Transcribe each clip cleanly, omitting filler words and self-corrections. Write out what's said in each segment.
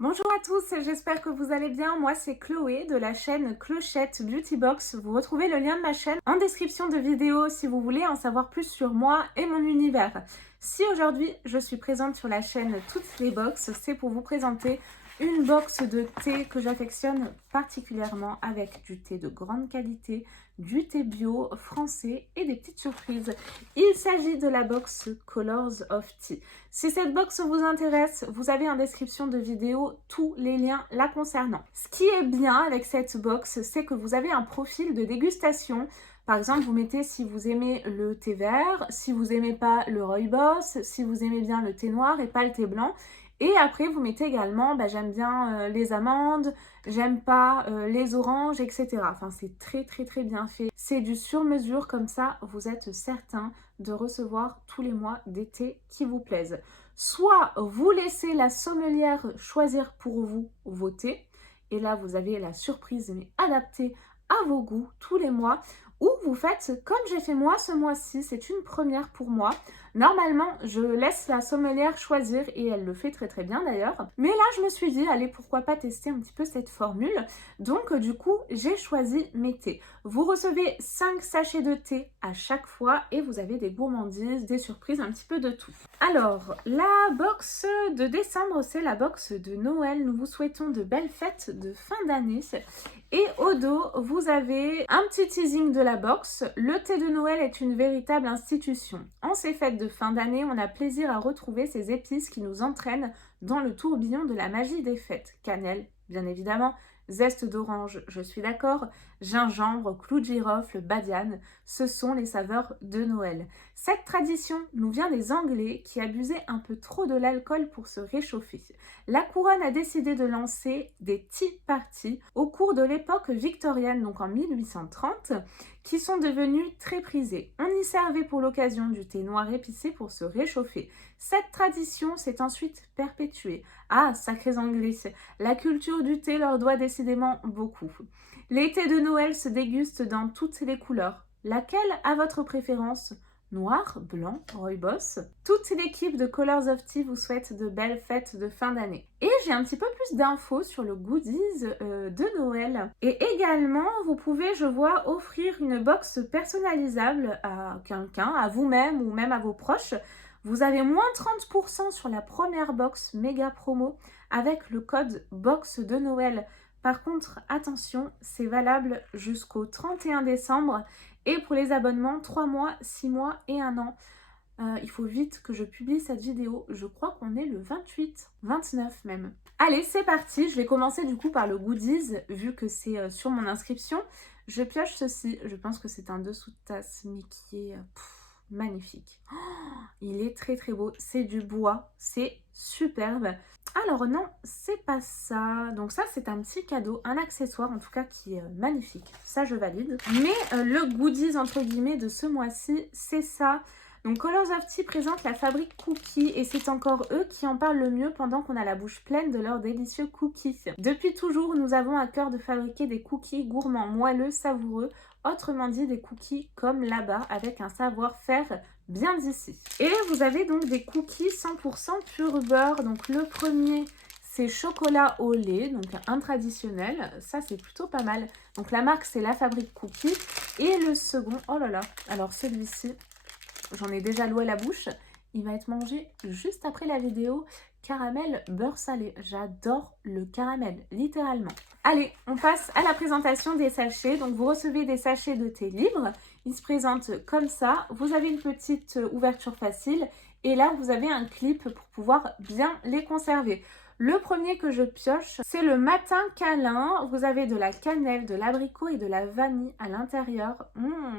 Bonjour à tous, j'espère que vous allez bien. Moi, c'est Chloé de la chaîne Clochette Beauty Box. Vous retrouvez le lien de ma chaîne en description de vidéo si vous voulez en savoir plus sur moi et mon univers. Si aujourd'hui je suis présente sur la chaîne Toutes les Box, c'est pour vous présenter une box de thé que j'affectionne particulièrement avec du thé de grande qualité, du thé bio, français et des petites surprises. Il s'agit de la box Colors of Tea. Si cette box vous intéresse, vous avez en description de vidéo tous les liens la concernant. Ce qui est bien avec cette box, c'est que vous avez un profil de dégustation. Par exemple, vous mettez si vous aimez le thé vert, si vous n'aimez pas le rooibos, si vous aimez bien le thé noir et pas le thé blanc. Et après, vous mettez également, j'aime bien les amandes, j'aime pas les oranges, etc. Enfin, c'est très bien fait. C'est du sur-mesure, comme ça, vous êtes certain de recevoir tous les mois des thés qui vous plaisent. Soit vous laissez la sommelière choisir pour vous vos thés, et là, vous avez la surprise, mais adaptée à vos goûts tous les mois. Ou vous faites comme j'ai fait moi ce mois-ci, c'est une première pour moi. Normalement, je laisse la sommelière choisir et elle le fait très bien d'ailleurs. Mais là, je me suis dit, allez, pourquoi pas tester un petit peu cette formule. Donc, du coup, j'ai choisi mes thés. Vous recevez 5 sachets de thé à chaque fois et vous avez des gourmandises, des surprises, un petit peu de tout. Alors, la box de décembre, c'est la box de Noël. Nous vous souhaitons de belles fêtes de fin d'année. Et au dos, vous avez un petit teasing de la box. Le thé de Noël est une véritable institution. En ces fêtes de fin d'année, on a plaisir à retrouver ces épices qui nous entraînent dans le tourbillon de la magie des fêtes. Cannelle, bien évidemment, zeste d'orange, je suis d'accord, gingembre, clou de girofle, badiane, ce sont les saveurs de Noël. Cette tradition nous vient des Anglais qui abusaient un peu trop de l'alcool pour se réchauffer. La couronne a décidé de lancer des tea parties au cours de l'époque victorienne, donc en 1830, qui sont devenus très prisés. On y servait pour l'occasion du thé noir épicé pour se réchauffer. Cette tradition s'est ensuite perpétuée. Ah, sacrés Anglais, la culture du thé leur doit décidément beaucoup. Les thés de Noël se dégustent dans toutes les couleurs. Laquelle a votre préférence ? Noir, blanc, rooibos. Toute l'équipe de Colors of Tea vous souhaite de belles fêtes de fin d'année. Et j'ai un petit peu plus d'infos sur le goodies de Noël. Et également, vous pouvez, je vois, offrir une box personnalisable à quelqu'un, à vous-même ou même à vos proches. Vous avez moins 30% sur la première box méga promo avec le code box de Noël. Par contre, attention, c'est valable jusqu'au 31 décembre. Et pour les abonnements, 3 mois, 6 mois et 1 an. Il faut vite que je publie cette vidéo. Je crois qu'on est le 28, 29 même. Allez, c'est parti. Je vais commencer du coup par le goodies, vu que c'est sur mon inscription. Je pioche ceci. Je pense que c'est un dessous de tasse, mais qui est magnifique. Oh, il est très beau. C'est du bois. C'est superbe. Alors non, c'est pas ça. Donc ça, c'est un petit cadeau, un accessoire en tout cas qui est magnifique. Ça, je valide. Mais le goodies entre guillemets de ce mois-ci, c'est ça. Donc Colors of Tea présente la fabrique Cookie et c'est encore eux qui en parlent le mieux pendant qu'on a la bouche pleine de leurs délicieux cookies. Depuis toujours, nous avons à cœur de fabriquer des cookies gourmands, moelleux, savoureux, autrement dit des cookies comme là-bas avec un savoir-faire bien d'ici. Et vous avez donc des cookies 100% pur beurre. Donc le premier, c'est chocolat au lait, donc un traditionnel. Ça, c'est plutôt pas mal. Donc la marque, c'est la fabrique Cookie. Et le second, oh là là, alors celui-ci, j'en ai déjà l'eau à la bouche. Il va être mangé juste après la vidéo. Caramel beurre salé. J'adore le caramel, littéralement. Allez, on passe à la présentation des sachets. Donc, vous recevez des sachets de thé libre. Ils se présentent comme ça. Vous avez une petite ouverture facile. Et là, vous avez un clip pour pouvoir bien les conserver. Le premier que je pioche, c'est le matin câlin. Vous avez de la cannelle, de l'abricot et de la vanille à l'intérieur.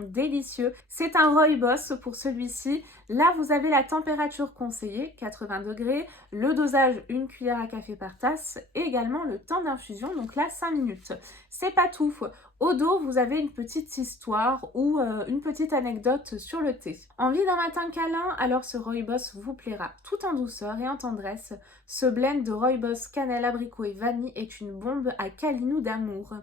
Délicieux. C'est un rooibos pour celui-ci. Là, vous avez la température conseillée, 80 degrés. Le dosage, 1 cuillère à café par tasse. Et également le temps d'infusion, donc là, 5 minutes. C'est pas tout. Au dos, vous avez une petite histoire ou une petite anecdote sur le thé. Envie d'un matin câlin? Alors ce rooibos vous plaira. Tout en douceur et en tendresse, ce blend de rooibos rooibos, cannelle, abricot et vanille est une bombe à câlinou d'amour.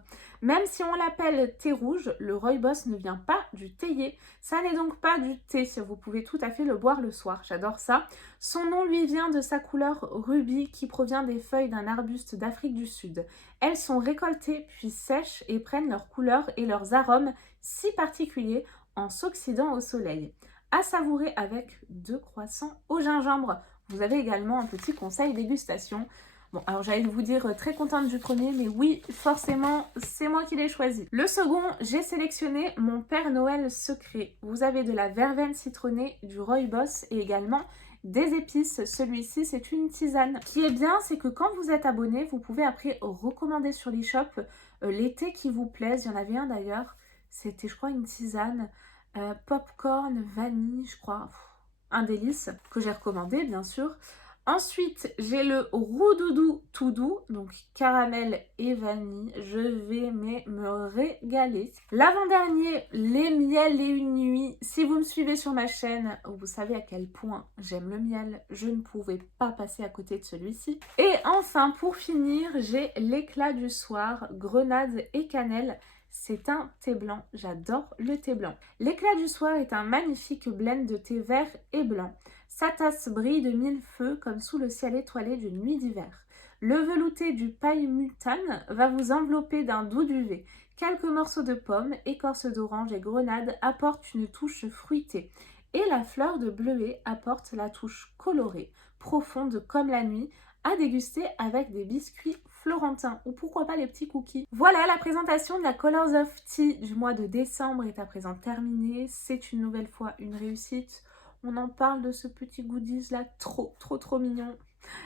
Même si on l'appelle thé rouge, le rooibos ne vient pas du théier. Ça n'est donc pas du thé, vous pouvez tout à fait le boire le soir, j'adore ça. Son nom lui vient de sa couleur rubis qui provient des feuilles d'un arbuste d'Afrique du Sud. Elles sont récoltées puis sèches et prennent leur couleur et leurs arômes si particuliers en s'oxydant au soleil. À savourer avec 2 croissants au gingembre. Vous avez également un petit conseil dégustation. Bon, alors j'allais vous dire très contente du premier, mais oui, forcément, c'est moi qui l'ai choisi. Le second, j'ai sélectionné mon Père Noël secret. Vous avez de la verveine citronnée, du rooibos et également des épices. Celui-ci, c'est une tisane. Ce qui est bien, c'est que quand vous êtes abonné, vous pouvez après recommander sur l'e-shop les thés qui vous plaisent. Il y en avait un d'ailleurs, c'était je crois une tisane. Popcorn, vanille, je crois, un délice que j'ai recommandé bien sûr. Ensuite, j'ai le Roudoudou tout doux, donc caramel et vanille. Je vais me régaler. L'avant-dernier, les miels et une nuit. Si vous me suivez sur ma chaîne, vous savez à quel point j'aime le miel. Je ne pouvais pas passer à côté de celui-ci. Et enfin, pour finir, j'ai l'éclat du soir, grenade et cannelle. C'est un thé blanc, j'adore le thé blanc. L'éclat du soir est un magnifique blend de thé vert et blanc. Sa tasse brille de mille feux comme sous le ciel étoilé d'une nuit d'hiver. Le velouté du paille mutane va vous envelopper d'un doux duvet. Quelques morceaux de pommes, écorce d'orange et grenade apportent une touche fruitée. Et la fleur de bleuet apporte la touche colorée, profonde comme la nuit, à déguster avec des biscuits florentins ou pourquoi pas les petits cookies. Voilà, la présentation de la Colors of Tea du mois de décembre est à présent terminée. C'est une nouvelle fois une réussite. On en parle de ce petit goodies là, trop mignon.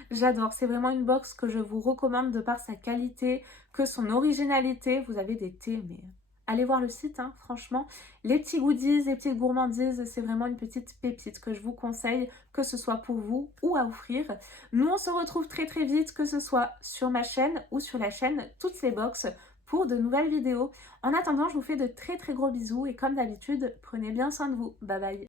J'adore, c'est vraiment une box que je vous recommande de par sa qualité, que son originalité. Vous avez des thés, mais allez voir le site, hein, franchement. Les petits goodies, les petites gourmandises, c'est vraiment une petite pépite que je vous conseille, que ce soit pour vous ou à offrir. Nous, on se retrouve très vite, que ce soit sur ma chaîne ou sur la chaîne Toutes les Box pour de nouvelles vidéos. En attendant, je vous fais de très gros bisous et comme d'habitude, prenez bien soin de vous. Bye bye.